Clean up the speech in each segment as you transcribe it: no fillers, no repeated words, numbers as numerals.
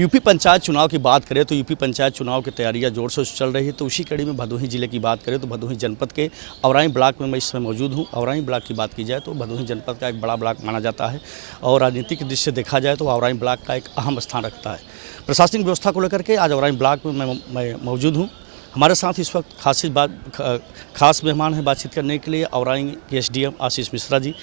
UP panchayat चुनाव की बात करें तो यूपी पंचायत चुनाव की तैयारियां जोर से चल रही है। तो उसी कड़ी में भदोही जिले की बात करें तो भदोही जनपद के औराई ब्लॉक में मैं इस समय मौजूद हूं। औराई ब्लॉक की बात की जाए तो भदोही जनपद का एक बड़ा ब्लॉक माना जाता है और राजनीतिक दृष्टि से देखा जाए तो औराई ब्लॉक का एक अहम स्थान रखता है। प्रशासनिक व्यवस्था को लेकर के आज औराई ब्लॉक में मैं मौजूद हूँ। हमारे साथ इस वक्त खास मेहमान हैं बातचीत करने के लिए औराई के SDM आशीष मिश्रा जी,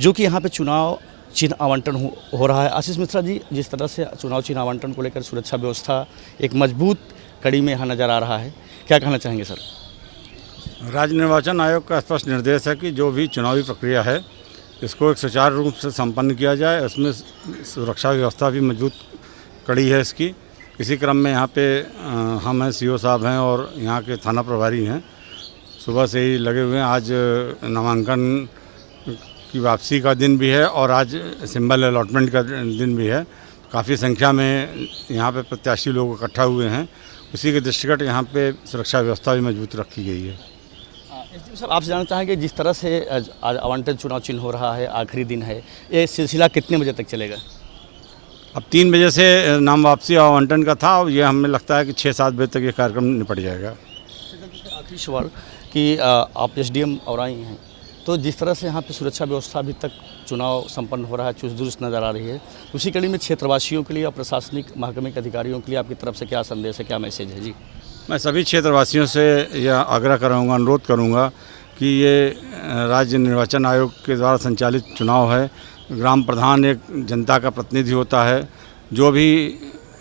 जो कि यहाँ पे चुनाव चिन्ह आवंटन हो रहा है। आशीष मिश्रा जी, जिस तरह से चुनाव चिन्ह आवंटन को लेकर सुरक्षा व्यवस्था एक मजबूत कड़ी में यहाँ नज़र आ रहा है, क्या कहना चाहेंगे सर? राज्य निर्वाचन आयोग का स्पष्ट निर्देश है कि जो भी चुनावी प्रक्रिया है इसको एक सुचारू रूप से संपन्न किया जाए। उसमें सुरक्षा व्यवस्था भी मजबूत कड़ी है इसकी। इसी क्रम में यहाँ पे हम हैं, CO साहब हैं और यहाँ के थाना प्रभारी हैं, सुबह से ही लगे हुए हैं। आज नामांकन की वापसी का दिन भी है और आज सिंबल अलॉटमेंट का दिन भी है। काफ़ी संख्या में यहाँ पे प्रत्याशी लोग इकट्ठा हुए हैं। उसी के दृष्टिगत यहाँ पे सुरक्षा व्यवस्था भी मजबूत रखी गई है। SDM साहब, आपसे जानना चाहेंगे, जिस तरह से आज आवंटन चुनाव चिन्ह हो रहा है, आखिरी दिन है, ये सिलसिला कितने बजे तक चलेगा? अब 3 बजे से नाम वापसी आवंटन का था और ये हमें लगता है कि 6-7 बजे तक ये कार्यक्रम निपट जाएगा। आखिरी सवाल कि आप SDM औराई हैं, तो जिस तरह से यहाँ पे सुरक्षा व्यवस्था अभी तक चुनाव संपन्न हो रहा है, चुस्त दुरुस्त नज़र आ रही है, उसी कड़ी में क्षेत्रवासियों के लिए और प्रशासनिक महकमे के अधिकारियों के लिए आपकी तरफ से क्या संदेश है, क्या मैसेज है? जी, मैं सभी क्षेत्रवासियों से यह आग्रह करूँगा, अनुरोध करूँगा कि ये राज्य निर्वाचन आयोग के द्वारा संचालित चुनाव है। ग्राम प्रधान एक जनता का प्रतिनिधि होता है। जो भी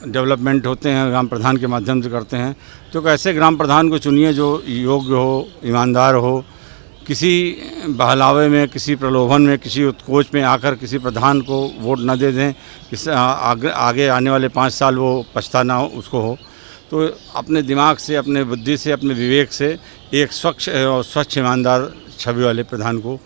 डेवलपमेंट होते हैं ग्राम प्रधान के माध्यम से करते हैं। तो ऐसे ग्राम प्रधान को चुनिए जो योग्य हो, ईमानदार हो। किसी बहलावे में, किसी प्रलोभन में, किसी उत्कोच में आकर किसी प्रधान को वोट न दे दें, इस आगे आने वाले 5 साल वो पछताना उसको हो। तो अपने दिमाग से, अपने बुद्धि से, अपने विवेक से एक स्वच्छ ईमानदार छवि वाले प्रधान को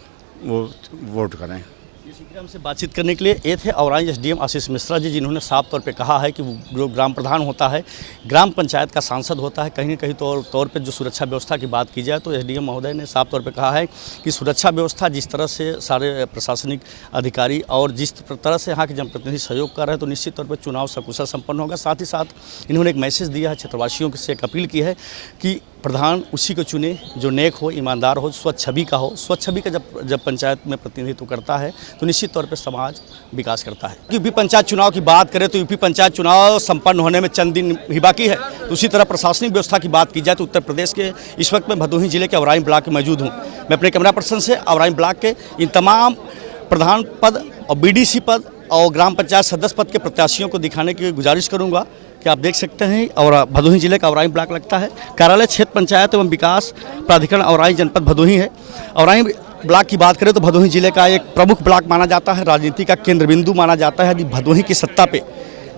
वो वोट करें। इसी क्रम से बातचीत करने के लिए ये थे औराई SDM आशीष मिश्रा जी, जिन्होंने साफ तौर पे कहा है कि जो ग्राम प्रधान होता है, ग्राम पंचायत का सांसद होता है। कहीं न कहीं तौर पे जो सुरक्षा व्यवस्था की बात की जाए तो SDM महोदय ने साफ तौर पे कहा है कि सुरक्षा व्यवस्था जिस तरह से सारे प्रशासनिक अधिकारी और जिस तरह से यहाँ के जनप्रतिनिधि सहयोग कर रहे हैं, तो निश्चित तौर पर चुनाव सकुशल संपन्न होगा। साथ ही साथ इन्होंने एक मैसेज दिया है, क्षेत्रवासियों से एक अपील की है कि प्रधान उसी को चुने जो नेक हो, ईमानदार हो, स्वच्छ छवि का हो। स्वच्छ छवि का जब पंचायत में प्रतिनिधित्व करता है तो निश्चित तौर पर समाज विकास करता है। यूपी पंचायत चुनाव की बात करें तो यूपी पंचायत चुनाव संपन्न होने में चंद दिन ही बाकी है। तो उसी तरह प्रशासनिक व्यवस्था की बात की जाए तो उत्तर प्रदेश के इस वक्त मैं भदोही जिले के औराई ब्लॉक में मौजूद हूँ। मैं अपने कैमरा पर्सन से औराई ब्लॉक के इन तमाम प्रधान पद और BDC पद और ग्राम पंचायत सदस्य पद के प्रत्याशियों को दिखाने की गुजारिश करूँगा कि आप देख सकते हैं और भदोही जिले का औराई ब्लॉक लगता है। कार्यालय क्षेत्र पंचायत एवं विकास प्राधिकरण औराई जनपद भदोही है। औराई ब्लॉक की बात करें तो भदोही जिले का एक प्रमुख ब्लॉक माना जाता है, राजनीति का केंद्र बिंदु माना जाता है। यदि भदोही की सत्ता पे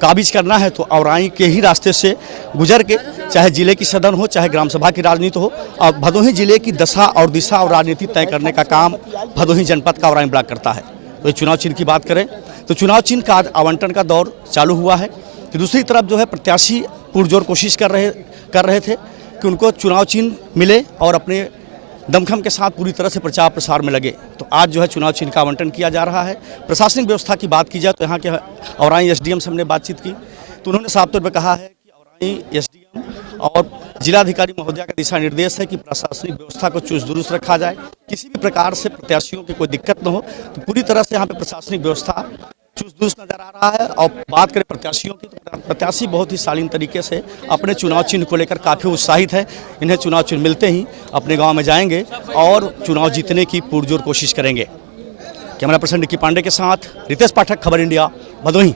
काबिज करना है तो औराई के ही रास्ते से गुजर के, चाहे जिले की सदन हो, चाहे ग्राम सभा की राजनीति हो, और भदोही जिले की दशा और दिशा और राजनीति तय करने का काम भदोही जनपद का औराई ब्लॉक करता है। तो चुनाव चिन्ह की बात करें तो चुनाव चिन्ह का आवंटन का दौर चालू हुआ है। तो दूसरी तरफ जो है प्रत्याशी पुरजोर कोशिश कर रहे थे कि उनको चुनाव चिन्ह मिले और अपने दमखम के साथ पूरी तरह से प्रचार प्रसार में लगे। तो आज जो है चुनाव चिन्ह का आवंटन किया जा रहा है। प्रशासनिक व्यवस्था की बात की जाए तो यहाँ के औराई SDM से हमने बातचीत की तो उन्होंने साफ तौर पर कहा है कि औराई SDM और जिलाधिकारी महोदय का दिशा निर्देश है कि प्रशासनिक व्यवस्था को चुस्त दुरुस्त रखा जाए, किसी भी प्रकार से प्रत्याशियों की कोई दिक्कत न हो। तो पूरी तरह से यहाँ पे प्रशासनिक व्यवस्था चुस्त दुरुस्त नजर आ रहा है। और बात करें प्रत्याशियों की तो प्रत्याशी बहुत ही शालीन तरीके से अपने चुनाव चिन्ह को लेकर काफ़ी उत्साहित है। इन्हें चुनाव चिन्ह मिलते ही अपने गांव में जाएंगे और चुनाव जीतने की पुरजोर कोशिश करेंगे। कैमरा पर्सन डिकी पांडे के साथ रितेश पाठक, खबर इंडिया, भदोही।